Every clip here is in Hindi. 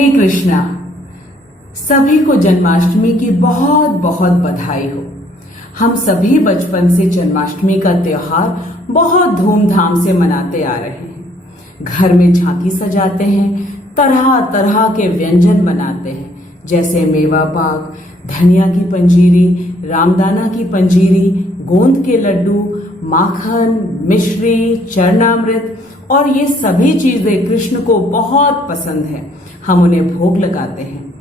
हरे कृष्णा। सभी को जन्माष्टमी की बहुत बहुत बधाई हो। हम सभी बचपन से जन्माष्टमी का त्योहार बहुत धूमधाम से मनाते आ रहे हैं। घर में झांकी सजाते हैं, तरह तरह के व्यंजन बनाते हैं, जैसे मेवा पाक, धनिया की पंजीरी, रामदाना की पंजीरी, गोंद के लड्डू, माखन, मिश्री, चरणामृत, और ये सभी चीजें कृष्ण को बहुत पसंद है। हम उन्हें भोग लगाते हैं।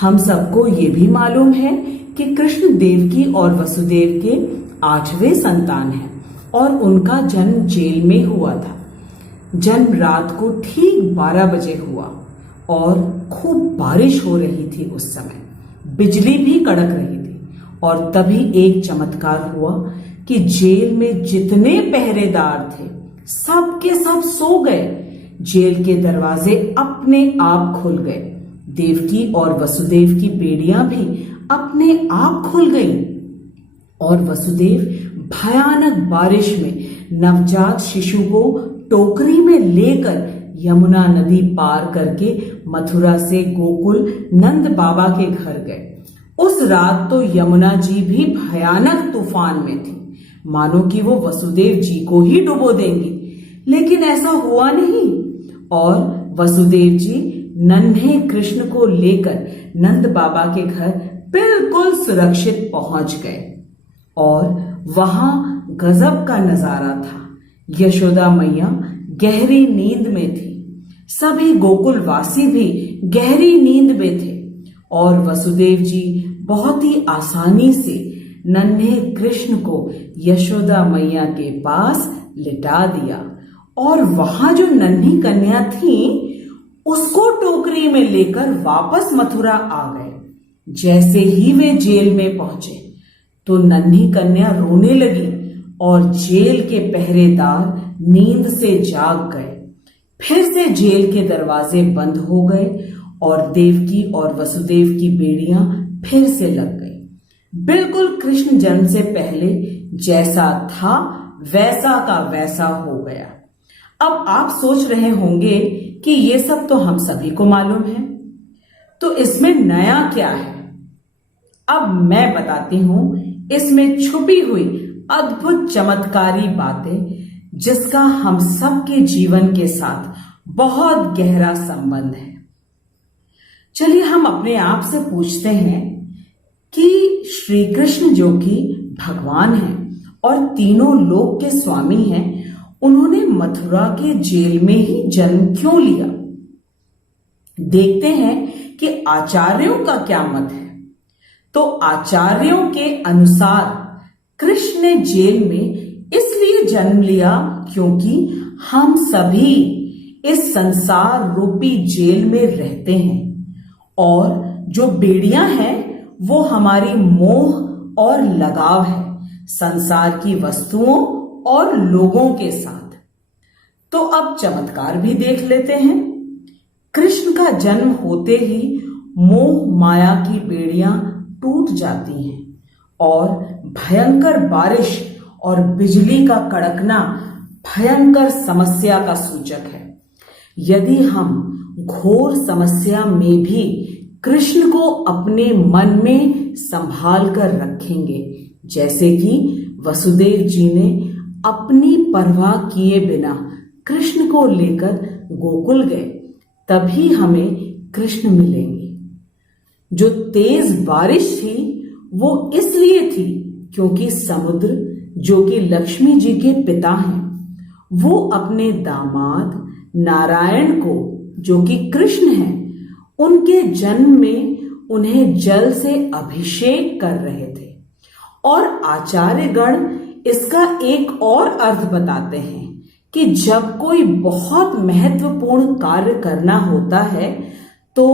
हम सबको ये भी मालूम है कि कृष्ण देवकी और वसुदेव के 8वें संतान हैं और उनका जन्म जेल में हुआ था। जन्म रात को ठीक 12 बजे हुआ और खूब बारिश हो रही थी। उस समय बिजली भी कड़क रही थी और तभी एक चमत्कार हुआ कि जेल में जितने पहरेदार थे सब के सब सो गए। जेल के दरवाजे अपने आप खुल गए। देवकी और वसुदेव की बेड़ियां भी अपने आप खुल गईं और वसुदेव भयानक बारिश में नवजात शिशु को टोकरी में लेकर यमुना नदी पार करके मथुरा से गोकुल नंद बाबा के घर गए। उस रात तो यमुना जी भी भयानक तूफान में थी, मानो कि वो वसुदेव जी को ही डुबो देंगी, लेकिन ऐसा हुआ नहीं और वसुदेव जी नन्हे कृष्ण को लेकर नंद बाबा के घर बिल्कुल सुरक्षित पहुंच गए। और वहां गजब का नजारा था। यशोदा मैया गहरी नींद में थी, सभी गोकुलवासी भी गहरी नींद में थे और वसुदेव जी बहुत ही आसानी से नन्हे कृष्ण को यशोदा मैया के पास लिटा दिया और वहां जो नन्ही कन्या थी उसको टोकरी में लेकर वापस मथुरा आ गए। जैसे ही वे जेल में पहुंचे तो नन्ही कन्या रोने लगी और जेल के पहरेदार नींद से जाग गए। फिर से जेल के दरवाजे बंद हो गए और देवकी और वसुदेव की बेड़ियां फिर से लग गई। बिल्कुल कृष्ण जन्म से पहले जैसा था वैसा का वैसा हो गया। अब आप सोच रहे होंगे कि ये सब तो हम सभी को मालूम है, तो इसमें नया क्या है? अब मैं बताती हूं इसमें छुपी हुई अद्भुत चमत्कारी बातें, जिसका हम सबके जीवन के साथ बहुत गहरा संबंध है। चलिए हम अपने आप से पूछते हैं कि श्री कृष्ण जो कि भगवान हैं और तीनों लोक के स्वामी हैं, उन्होंने मथुरा के जेल में ही जन्म क्यों लिया? देखते हैं कि आचार्यों का क्या मत है। तो आचार्यों के अनुसार कृष्ण ने जेल में इसलिए जन्म लिया क्योंकि हम सभी इस संसार रूपी जेल में रहते हैं और जो बेड़ियां हैं वो हमारी मोह और लगाव है संसार की वस्तुओं और लोगों के साथ। तो अब चमत्कार भी देख लेते हैं। कृष्ण का जन्म होते ही मोह माया की बेड़ियां टूट जाती हैं और भयंकर बारिश और बिजली का कड़कना भयंकर समस्या का सूचक है। यदि हम घोर समस्या में भी कृष्ण को अपने मन में संभाल कर रखेंगे, जैसे कि वसुदेव जी ने अपनी परवाह किए बिना कृष्ण को लेकर गोकुल गए, तभी हमें कृष्ण मिलेंगे। जो तेज बारिश थी वो इसलिए थी क्योंकि समुद्र, जो कि लक्ष्मी जी के पिता हैं, वो अपने दामाद नारायण को, जो कि कृष्ण हैं, उनके जन्म में उन्हें जल से अभिषेक कर रहे थे। और आचार्यगण इसका एक और अर्थ बताते हैं कि जब कोई बहुत महत्वपूर्ण कार्य करना होता है तो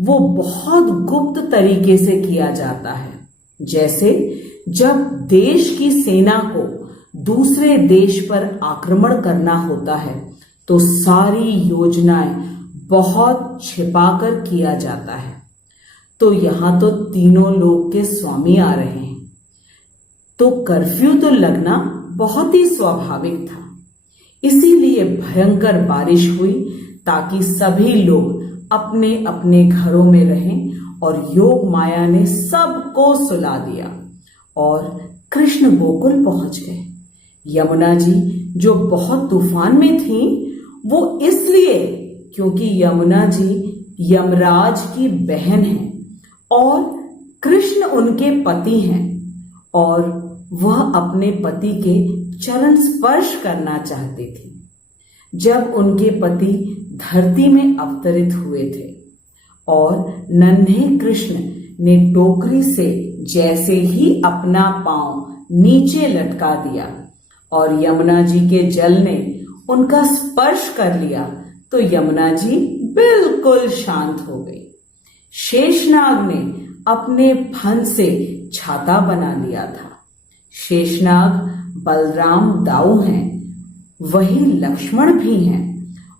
वो बहुत गुप्त तरीके से किया जाता है। जैसे जब देश की सेना को दूसरे देश पर आक्रमण करना होता है तो सारी योजनाएं बहुत छिपाकर किया जाता है। तो यहां तो तीनों लोक के स्वामी आ रहे हैं, तो कर्फ्यू तो लगना बहुत ही स्वाभाविक था। इसीलिए भयंकर बारिश हुई ताकि सभी लोग अपने अपने घरों में रहें और योग माया ने सबको सुला दिया और कृष्ण गोकुल पहुंच गए। यमुना जी जो बहुत तूफान में थी वो इसलिए क्योंकि यमुना जी यमराज की बहन है और कृष्ण उनके पति हैं और वह अपने पति के चरण स्पर्श करना चाहती थी। जब उनके पति धरती में अवतरित हुए थे और नन्हे कृष्ण ने टोकरी से जैसे ही अपना पांव नीचे लटका दिया और यमुना जी के जल ने उनका स्पर्श कर लिया तो यमुना जी बिल्कुल शांत हो गई। शेषनाग ने अपने फन से छाता बना लिया था। शेषनाग बलराम दाऊ हैं, वही लक्ष्मण भी हैं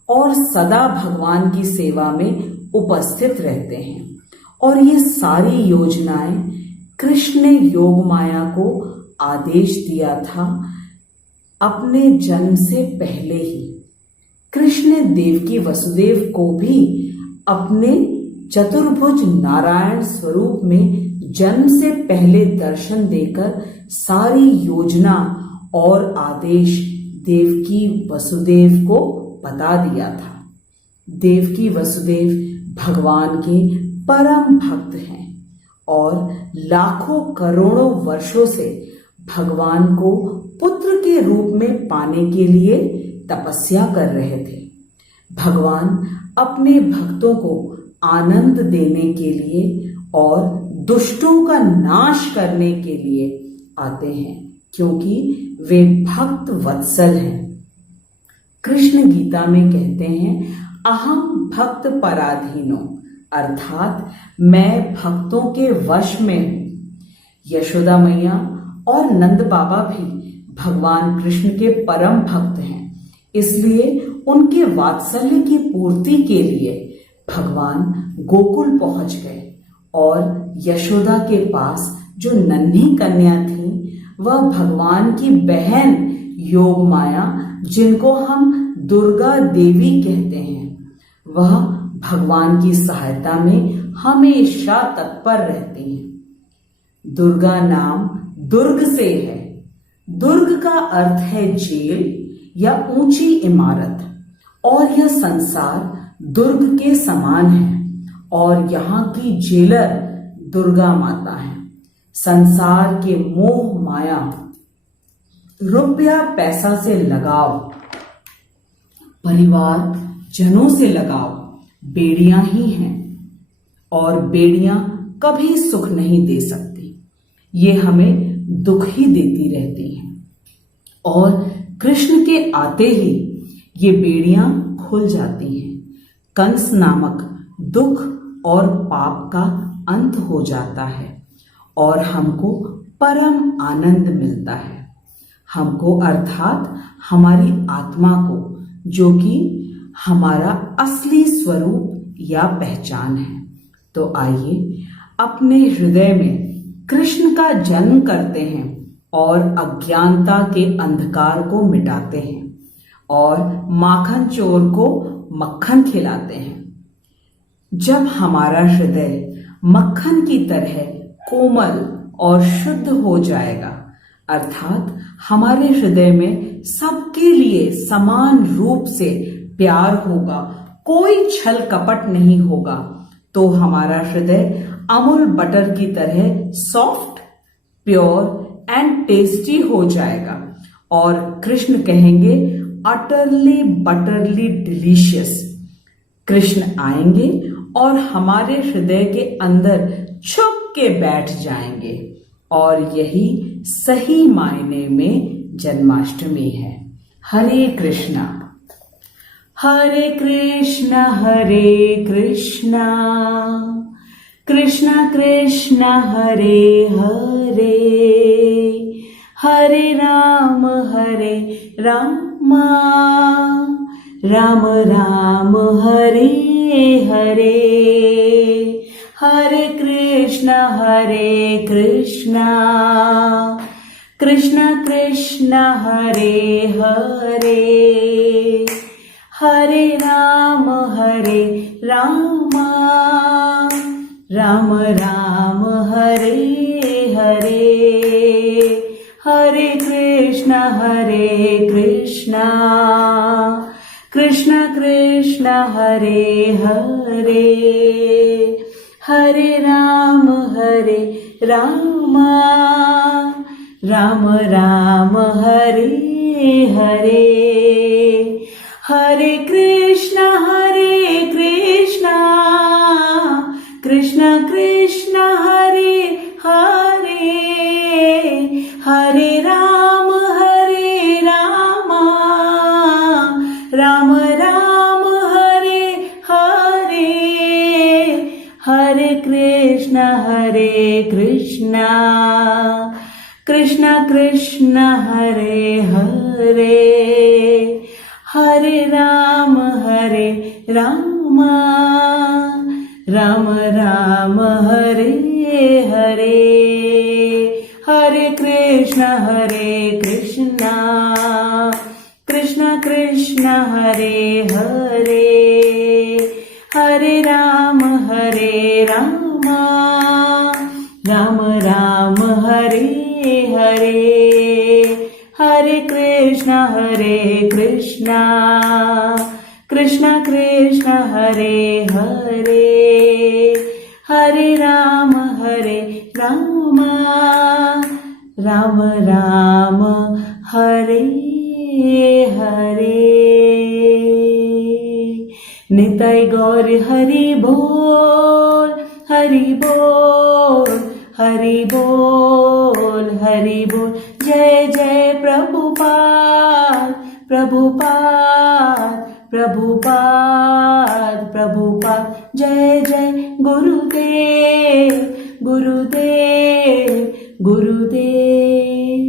और सदा भगवान की सेवा में उपस्थित रहते हैं और ये सारी योजनाएं कृष्ण ने योग माया को आदेश दिया था अपने जन्म से पहले ही। कृष्ण ने देवकी वसुदेव को भी अपने चतुर्भुज नारायण स्वरूप में जन्म से पहले दर्शन देकर सारी योजना और आदेश देवकी वसुदेव को बता दिया था। देवकी वसुदेव भगवान के परम भक्त हैं और लाखों करोड़ों वर्षों से भगवान को पुत्र के रूप में पाने के लिए तपस्या कर रहे थे। भगवान अपने भक्तों को आनंद देने के लिए और दुष्टों का नाश करने के लिए आते हैं क्योंकि वे भक्त वत्सल हैं। कृष्ण गीता में कहते हैं अहम भक्त पराधीनो, अर्थात मैं भक्तों के वश में हूं। यशोदा मैया और नंद बाबा भी भगवान कृष्ण के परम भक्त हैं, इसलिए उनके वात्सल्य की पूर्ति के लिए भगवान गोकुल पहुंच गए और यशोदा के पास जो नन्ही कन्या थी वह भगवान की बहन योग माया, जिनको हम दुर्गा देवी कहते हैं, वह भगवान की सहायता में हमेशा तत्पर रहती हैं। दुर्गा नाम दुर्ग से है। दुर्ग का अर्थ है जेल या ऊंची इमारत और यह संसार दुर्ग के समान है और यहाँ की जेलर दुर्गा माता है। संसार के मोह माया, रुपया पैसा से लगाव, परिवार जनों से लगाव बेड़ियां ही हैं और बेड़ियां कभी सुख नहीं दे सकती, ये हमें दुख ही देती रहती हैं और कृष्ण के आते ही ये बेड़ियां खुल जाती हैं। कंस नामक दुख और पाप का अंत हो जाता है और हमको परम आनंद मिलता है। हमको अर्थात हमारी आत्मा को, जो कि हमारा असली स्वरूप या पहचान है। तो आइए अपने हृदय में कृष्ण का जन्म करते हैं और अज्ञानता के अंधकार को मिटाते हैं और माखन चोर को मक्खन खिलाते हैं। जब हमारा हृदय मक्खन की तरह कोमल और शुद्ध हो जाएगा, अर्थात हमारे हृदय में सबके लिए समान रूप से प्यार होगा, कोई छल कपट नहीं होगा, तो हमारा हृदय अमूल बटर की तरह सॉफ्ट, प्योर एंड टेस्टी हो जाएगा और कृष्ण कहेंगे अटरली बटरली डिलीशियस। कृष्ण आएंगे और हमारे हृदय के अंदर छुप के बैठ जाएंगे और यही सही मायने में जन्माष्टमी है। हरे कृष्णा हरे कृष्णा हरे कृष्णा कृष्णा कृष्णा हरे हरे हरे राम राम राम हरे हरे हरे कृष्णा कृष्णा कृष्णा हरे हरे हरे राम राम राम हरे हरे, हरे कृष्ण कृष्ण कृष्ण हरे हरे, हरे राम राम राम हरे हरे, हरे कृष्ण कृष्ण कृष्ण हरे हरे, हरे राम राम राम हरे हरे, हरे कृष्ण कृष्ण कृष्ण हरे हरे, हरे राम राम राम हरे हरे, हरे कृष्ण कृष्ण कृष्ण हरे हरे, हरे राम राम राम हरे हरे, हरे कृष्ण कृष्ण कृष्ण हरे हरे, हरे राम राम राम हरे हरे। निताई गौर हरि बोल हरि बोल हरि बोल हरि बोल, जय जय प्रभुपाद प्रभुपाद प्रभुपाद प्रभुपाद, जय जय गुरुदेव गुरुदेव गुरुदेव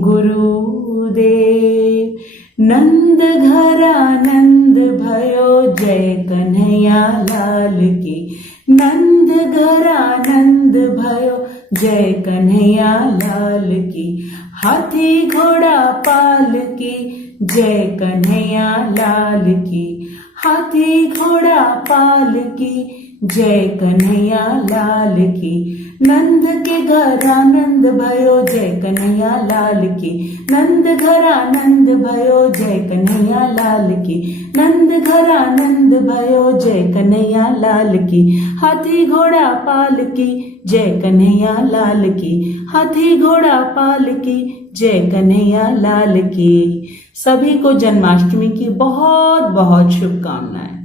गुरुदेव। नंद घरा नंद भयो, जय कन्हैया लाल की। नंद घरा नंद भयो, जय कन्हैया लाल की। हाथी घोड़ा पाल की, जय कन्हैया लाल की। हाथी घोड़ा पाल की, जय कन्हैया लाल की। नंद के घर आनंद भयो, जय कन्हैया लाल की। नंद घर आनंद भयो, जय कन्हैया लाल की। नंद घर आनंद भयो, जय कन्हैया लाल की। हाथी घोड़ा पाल की, जय कन्हैया लाल की। हाथी घोड़ा पाल की, जय कन्हैया लाल की। सभी को जन्माष्टमी की बहुत बहुत शुभकामनाएं।